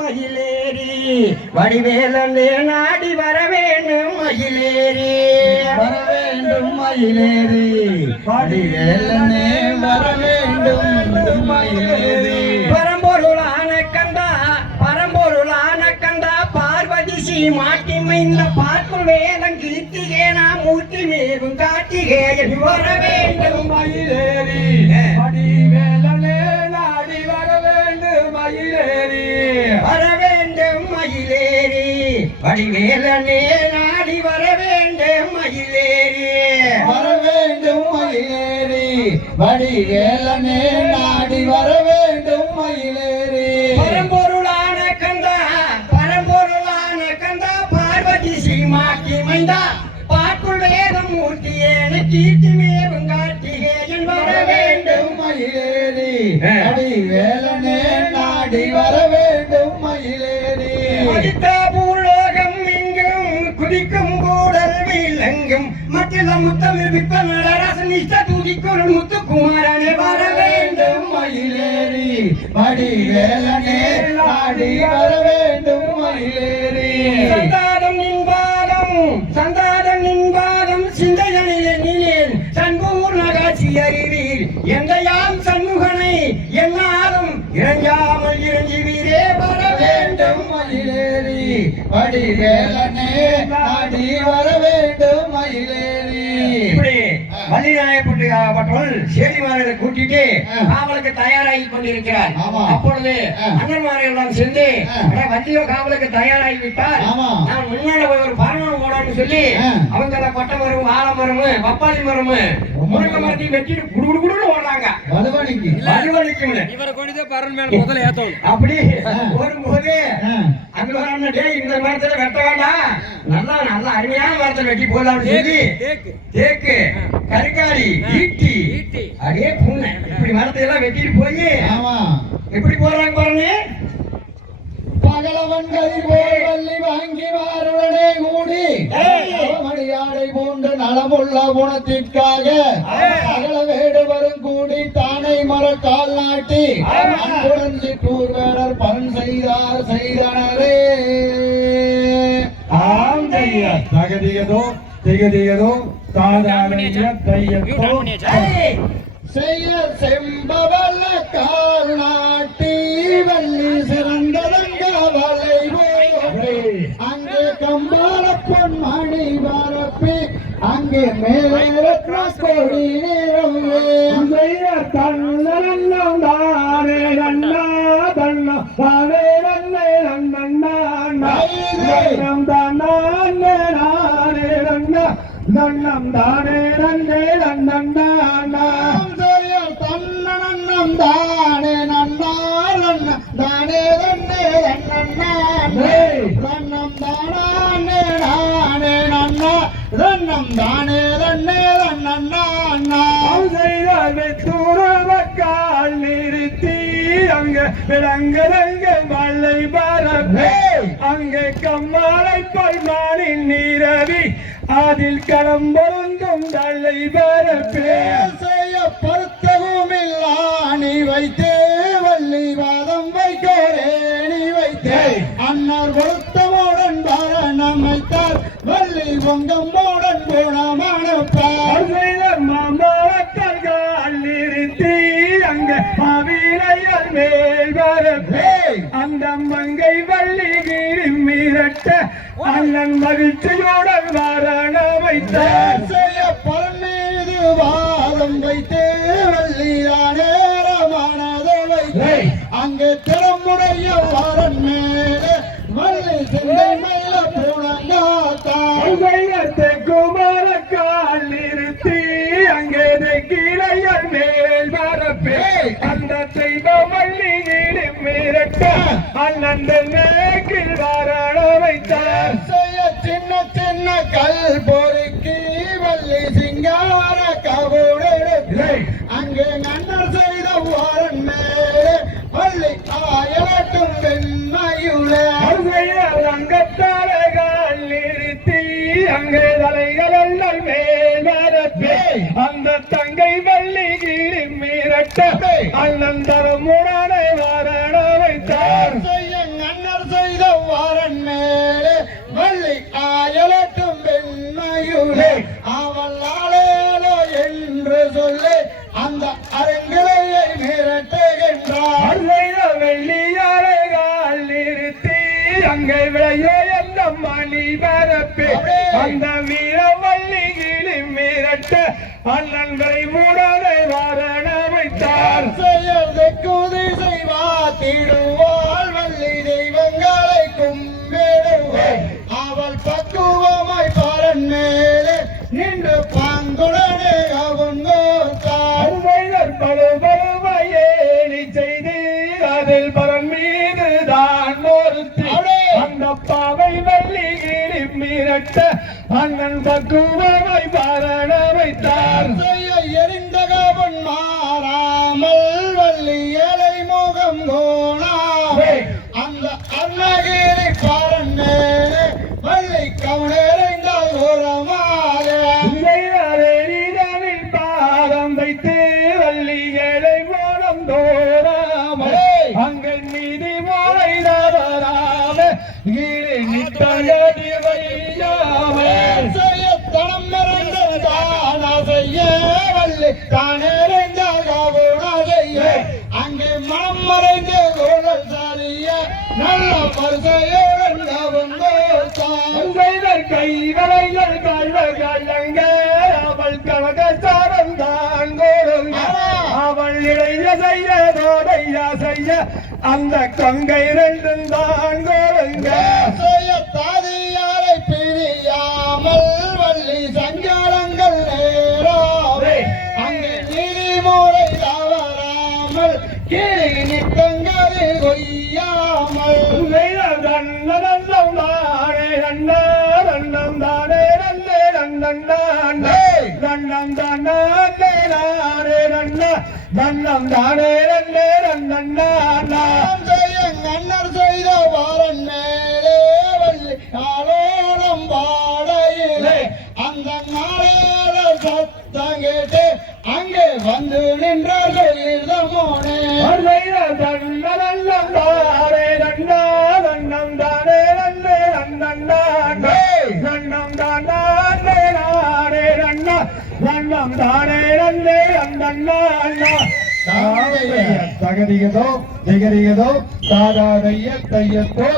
மயிலேறி வடிவேலனே நாடி வர வேண்டும் மயிலேறி. வர வேண்டும் மயிலேறி. படிவேலனே வர வேண்டும் மயிலேறி. பரம்பொருளான கந்தா பரம்பொருளான கந்தா பார்வதி ஸ்ரீ மாட்டி மைந்த பார்க்கும் வேதம் கீர்த்திகேனா மூர்த்தி மேலும் கார்த்திகேயன் வர வேண்டும் மயிலேறி. வடிவேலனே நாடி வர வேண்டும் மயிலேறி. வர வேண்டும் மயிலேறி. படிவேலனே நாடி வர வேண்டும் மயிலேறி. பரம்பொருளான கந்தா பரம்பொருளான கந்தா பார்வதி சீமாக்கி மைந்தா. பார்க்குள் வேதம் மூர்த்தியேன கீர்த்தி மேவும் கார்த்திகேயன் வர வேண்டும் மயிலேறி படிவேலனே நாடி வர வேண்டும் மயிலேறி பூலோகம் விலங்கும் மத்தில முத்தமிழ் விப்ப நடராசன் இஷ்ட துதிக்குள் முத்துக்குமாரனே வர வேண்டும். மயிலேறி படிவேலனே நாடி வர வேண்டும். மயிலேறி. சந்தாதம் நின்பாதம் சந்தாதம் நின்பாதம் சிந்தையனிலே நிலேன். சண்பூர் காட்சி அறிவீர். எந்த யாம் சண்முகனை என்னாலும் இறஞ்சார் படிவேலனே நாடி வர வேண்டும் மயிலேறி இப்படி வள்ளிநாயப்பட்டு பட்டவள் சேடிமார்களை கூட்டிட்டு. காவலுக்கு தயாராகி கொண்டிருக்கிறார். அப்பொழுது ஆ. அண்ணன்மார்களுடன் சேர்ந்து. அட, வள்ளியோ காவலுக்கு தயாராகி விட்டார் ஆமா. நான் முன்னாடி போய் ஒரு பரணம் போடணும்னு சொல்லி. அவங்க கொட்டை மரம் வாழை மரம் பப்பாளி மரம் முருங்கை மரத்தையும் வெட்டிட்டு குடு குடு குடுன்னு ஓடுறாங்க வலுவணிக்கு வலுவலிக்கும்னு. இவரை கொண்டு பரன் மேல முதல்ல ஏத்தணும் அப்படி ஆ. அங்க டேய் இந்த மரத்துல வெட்ட வேண்டாம். நல்லா நல்லா அருமையான மரத்தை வெட்டி போடலாம்னு சொல்லி தேக்கு. தேக்கு கருக்காளி ஈட்டி ஈட்டி. அடே புண்ணு இப்படி மரத்தை எல்லாம் வெட்டிட்டு போய் ஆமா. எப்படி போறாங்க பாருங்க. பகலவன்கள் போல் வள்ளி வாங்கி வாருடனே கூடி. மணியாடை போன்று நலமுள்ள குணத்திற்காக அகல வேடு வரும் கூடி தானை மர கால் நாட்டி. அன்புடன் சிற்றூர் வேடர் செய்தார் செய்தனரே. தகதியதோ திகதியதோ தையத்தோ ஏய், செய்ய செம்பவல்ல கால் நாட்டி வள்ளி சிறந்ததங்க வளைவு அங்கே கம்பால பொன்மணி வரப்பி மேலே கொடி தன்னலம் தானே நன்னா தன்னா தானே நன்னே நன்னா நன்னம் தானே நானே நன்னா நன்னம் தானே நன்னே நன்னா தன்னனம் தானே நன்னா நன்ன தானே நன்னே நன்னா ரன்னம் தானே நானே நன்னா ரன்னம் தானே நன்னே நன்னா தூரமக்கால் நிறுத்தி. அங்க விலங்குறங்க மலை பரப்பே. அங்கே கம்மாளை பல்மானின் நீரவி. அதில் களம் பொருந்தும் தலை பரப்பே. செய்ய பருத்தவும் இல்லா நீ வைத்தே வள்ளி வாதம் வைக்கோரே நீ வைத்தே. அன்னார் பொருத்தமுடன் பாரணம் வைத்தார் வள்ளி பொங்கம்மோடன் அங்க மாவீரையர் மேல் வரப்பே அந்த மங்கை வள்ளி மிரட்ட அண்ணன் மகிழ்ச்சியுடன் வாரண வைத்தார். செய்ய பரமீது வாதம் வைத்தே வள்ளியானே ரமானதை வைத்தே அங்கே திறமுடைய வாரன் மேலே வள்ளி சிந்தை மேல புணங்காத்தே குமார கால் நிறுத்தி அங்கே கிளையர் மேல் வரப்பே. அந்த தெய்வம் வள்ளி மிரட்ட அண்ணன் வாரண வைத்தார் செய்ய சின்ன சின்ன கல் பொறுக்கி வள்ளி சிங்கார கவுடெடுத்து அங்கே நன்னர் செய்த வாரன் மேலே வள்ளி ஆயலட்டும் வெண்மையுளே. அங்கத்தலைகள் நிறுத்தி அங்கே தலைகள் எல்லாம் மேல் அந்த தங்கை கட்ட அண்ணன் தரும் முரணை வாரண வைத்தார். அண்ணல் செய்த வாரன் மேலே வள்ளி காயலட்டும் பெண்மையுளே அவள் ஆளேலோ என்று சொல்லி அந்த அருங்கிலையை மிரட்டுகின்றார் வெள்ளியாரை கால் நிறுத்தி அங்கே விளையோ எந்த மணி பரப்பு வைத்தார் செயற்குதி செய்வா திடுவாள் வள்ளி தெய்வங்களை கும்பிடுவாள் அவள் பக்குவமாய் பரன் மேலே நின்று பாங்குடனே அவன் பழுபழுவையேனி செய்து அதில் பரன் மீது தான் அந்த பாவை வள்ளிகிளி மிரட்ட அண்ணன் பக்குவமை வாரண வைத்தார். செய்ய எரிந்தகவன் மாறாமல் கள்ள கள்ளங்க அவள் கனக சாரந்தான் கோருங்க அவள் இளைய செய்ய தோடையா செய்ய அந்த கொங்கை ரெண்டும் தான் கோருங்க தன்னம் தானே தன்னம் தானே நாம் செய்ய மன்னர் செய்த வாரன் மேலே வள்ளி காலோரம் பாடையிலே அந்த நாளேற சத்தம் கேட்டு அங்கே வந்து நின்றார் சொல்லிதமோனே தன்னதன்னம் தானே தன்னம் தானே தன்னம் தானே நானே நன்னா தன்னம் தானே நன்னே நன்னன் தகதிகதோ திகரிகதோ தாதாதைய தையத்தோ